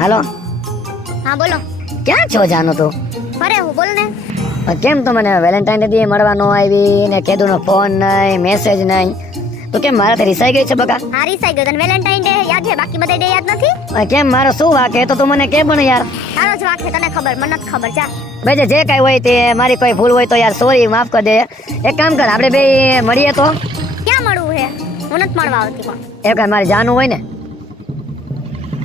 હાલો. હા બોલો. ક્યાં છો જાનો તું? અરે હું બોલ ને. કેમ તો મને વેલેન્ટાઇન ડે દી મળવા નો આવી ને કેદું નો ફોન નહીં મેસેજ નહીં તો કેમ મારાથી રિસાઈ ગઈ છે બકા? હા રીસાઈ ગયો તને વેલેન્ટાઇન ડે યાદ છે બાકી બધા ડે યાદ નથી? કેમ મારો શું વાક હે તો તું મને કે પણ યાર. તારો જ વાક છે તને ખબર મને નથી ખબર જા. ભાઈ જે કાંઈ હોય તે મારી કોઈ ભૂલ હોય તો યાર સોરી માફ કરી દે. એક કામ કર આપણે બે મળીએ તો. ક્યાં મળવું હે? હું નથી મળવા આવતી પણ. એક વાર મારે જાનું હોય ને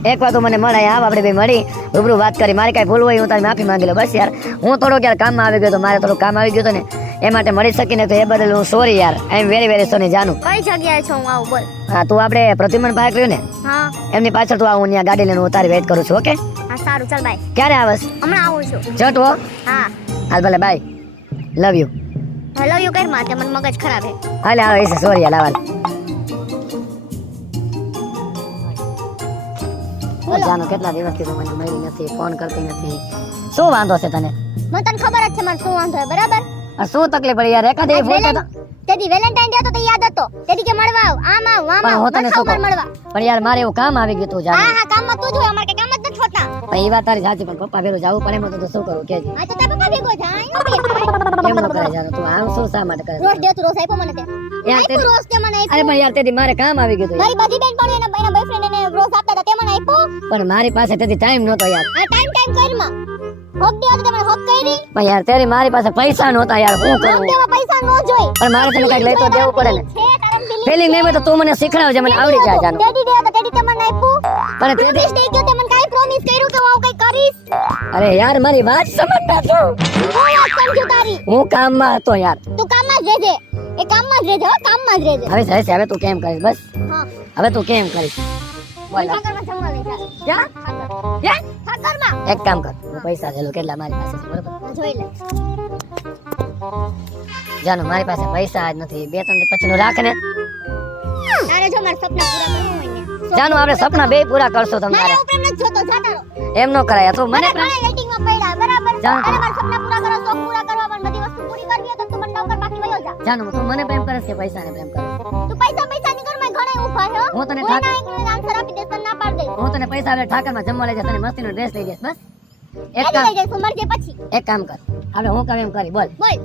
એક વાર તું મને મળે આવ આપણે બે મળી રૂબરૂ વાત કરી મારી કાંઈ ભૂલ હોય હું તારી માફી માંગી લો બસ યાર. હું થોડોક યાર કામમાં આવી ગયો તો મારે થોડું કામ આવી ગયું હતું ને એ માટે મળી શકીને તો એ બદલ હું સોરી યાર. આઈ એમ વેરી વેરી સોરી જાનું. કઈ જગ્યાએ છો હું આવું બોલ. હા તું આપણે પ્રતિમન પાર્ક રહ્યું ને હા એમની પાછળ તું આવું ત્યાં ગાડી લઈને હું તારી વેઇટ કરું છું ઓકે? હા સારું ચાલ બાય. ક્યારે આવસ? હમણાં આવું છું. ચટ હો. હા હાલ ભલે by love you. Hello you કર માં તે મને મગજ ખરાબ હે. હાલે આવે છે સોરી યાર હાલ. જાનો કેટલા દિવસથી તું મને મળી નથી ફોન કરતી નથી શું વાંધો છે તને? મને તને ખબર જ છે મને શું વાંધો હે બરાબર. આ શું તકલીફ પડી યાર એકાદ એ ફોન તો તેદી વેલેન્ટાઇન ડે હતો તે યાદ હતો. તેદી કે મળવા આવ આમ આવ આમ પણ આવ હું તને મને શું ખબર કહું? મળવા. પણ યાર મારે એવું કામ આવી ગયું તું જાનો. હા હા કામમાં તું જ હોય અમારે કે કામ જ નથી હોતા. પણ એ વાત તારી સાચી પણ પપ્પા ભેરું જવું પડે એમાં તો શું કરું કે હા તો તારા પપ્પા ભેગો જા આયો બે. એમ ન કરે જાનો તું આમ શું શા માટે કરે? રોજ દે તું રોજ આપ્યો મને તે. યાર આપ્યો રોજ તે મને આપ્યો. અરે પણ યાર તેથી મારે કામ આવી ગયું તું યાર. મારી બધી બેન પણ એના બોયફ્રેન્ડ એને રોજ આપતા હતા તે મને આપ્યો. પણ મારી પાસે તેથી ટાઈમ નહોતો યાર. આ ટાઈમ કરમાં હોક દે તો મને હોક કરી. પણ યાર તેરી મારી પાસે પૈસા નહોતા યાર હું હોક કરું? દેવા પૈસા નો જોઈ. પણ મારે તને કઈક લઈ તો દેવું પડે ને. છે તારા બિલી. ફિલિંગ નહીં હોય તો તું મને શીખડાવજે મને આવડી જાય જાનો. ટેડી દે તો ટેડી તે મને આપ્યું. પણ તે પ્રોમિસ દે ગયો તે મને કાઈ પ્રોમિસ કર્યું કે હું આવું કઈ કરીશ. અરે યાર મારી વાત સમજતા છો. હું વાત સમજુ તારી. હું કામમાં હતો યાર. તું કામમાં જ રહેજે. એ કામમાં જ રહેજે હો કામમાં જ રહેજે. હવે તું કેમ કરીશ બસ હા હવે તું કેમ કરીશ બોલ. ઠાકરમાં જમવા લઈ જા. ક્યાં? ક્યાં? ઠાકરમાં. એક કામ કર હું પૈસા લેલો કેટલા મારી પાસે છે બરોબર જોઈ લે. જાનો મારી પાસે પૈસા જ નથી બે ત્રણ દી પછીનું રાખ ને તારે જો મારા સપના પૂરા કરવા હોય ને. જાનો આપણે સપના બે પૂરા કરશો મારે તમારે ઉપર નથી જોતો જાતારો. એમ નો કરાય તું મને મને વેટિંગમાં પડ્યા બરાબર. જા. અરે મારા સપના પૂરા કરો શોખ પૂરા કરવા પણ બધી વસ્તુ પૂરી કરવી હોય તો તું મને નોકર બાકી વયો જા. જાનો તું મને પ્રેમ કરે છે પૈસા ને પ્રેમ કરે તું પૈસા ની ઘરમાં ઘણે ઊભા છે હો. હું તને કોઈ ના એક આન્સર આપી દેસ તને ના પાડ દે. હું તને પૈસા આવે ઠાકરમાં જમવા લઈ જાય તને મસ્તીનો ડ્રેસ લઈ દઈશ બસ એક એની કામ લઈ જઈશું મરજે પછી. એક કામ કર આપણે હું કામ એમ કરી બોલ બોલ.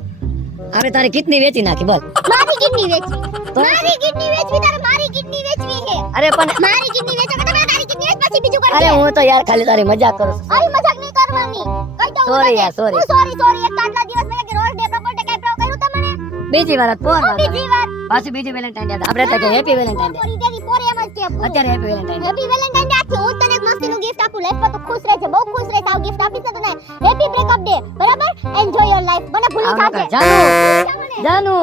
આપણે તારી કિડની વેચી નાખી બોલ. મારી કિડની વેચવી. તો? મારી કિડની વેચવી તારે મારી કિડની વેચવી છે. અરે પણ મારી કિડની વેચો કે તમે તારી કિડની વેચ પછી બીજું કરજે. અરે હું તો યાર ખાલી તારી મજાક કરું છું આવી મજાક નહીં કરવાની. કઈ દઉં Sorry તને. યાર, sorry. હું સોરી એક આટલા દિવસ મેં કે રોજ ડે પ્રપોઝ ડે કઈ પ્રો કર્યું તમને? બીજી વાર પોર બીજી વાર. પાછી બીજી વેલેન્ટાઇન ડે આપણે તો કે હેપી વેલેન્ટાઇન ડે પોરી દેવી પોરે એમ જ કે પૂરું. અત્યારે happy Valentine day happy Valentine day આથી હું તને એક મસ્તીનું ગિફ્ટ આપું લાઈફ પર તો ખુશ રહેજે બહુ ખુશ રહેજે આવું ગિફ્ટ આપીશ ને તને હેપી બ્રેકઅપ ડે બરાબર એન્જોય યોર લાઈફ મને ભૂલી જાજે જાનુ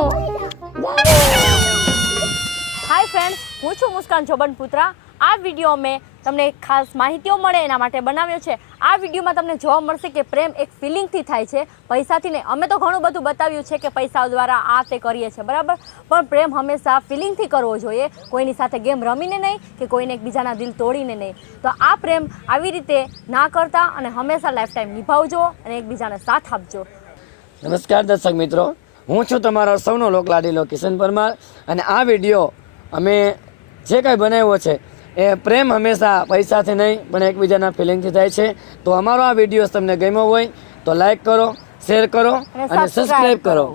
હાય ફ્રેન્ડ હું છું મુસ્કાન જોબનપુત્રા. આ વિડીયો મેં તમને ખાસ માહિતીઓ મળે એના માટે બનાવ્યો છે. આ વિડીયોમાં તમને જોવા મળશે કે પ્રેમ એક ફિલિંગથી થાય છે પૈસાથી નહીં. અમે તો ઘણું બધું બતાવ્યું છે કે પૈસા દ્વારા આ તે કરીએ છીએ બરાબર પણ પ્રેમ હંમેશા ફિલિંગથી કરવો જોઈએ કોઈની સાથે ગેમ રમીને નહીં કે કોઈને એકબીજાના દિલ તોડીને નહીં. તો આ પ્રેમ આવી રીતે ના કરતા અને હંમેશા લાઈફ ટાઈમ નિભાવજો અને એકબીજાને સાથ આપજો. નમસ્કાર દર્શક મિત્રો, હું છું તમારો સૌનો લોકલાડીલો કિશન પરમાર અને આ વિડીયો અમે જે કંઈ બનાવ્યો છે એ પ્રેમ હંમેશા પૈસાથી નહીં પણ એકબીજાના ફિલિંગથી થાય છે. તો અમારો આ વિડીયો તમને ગમ્યો હોય તો લાઈક કરો, શેર કરો અને સબસ્ક્રાઈબ કરો.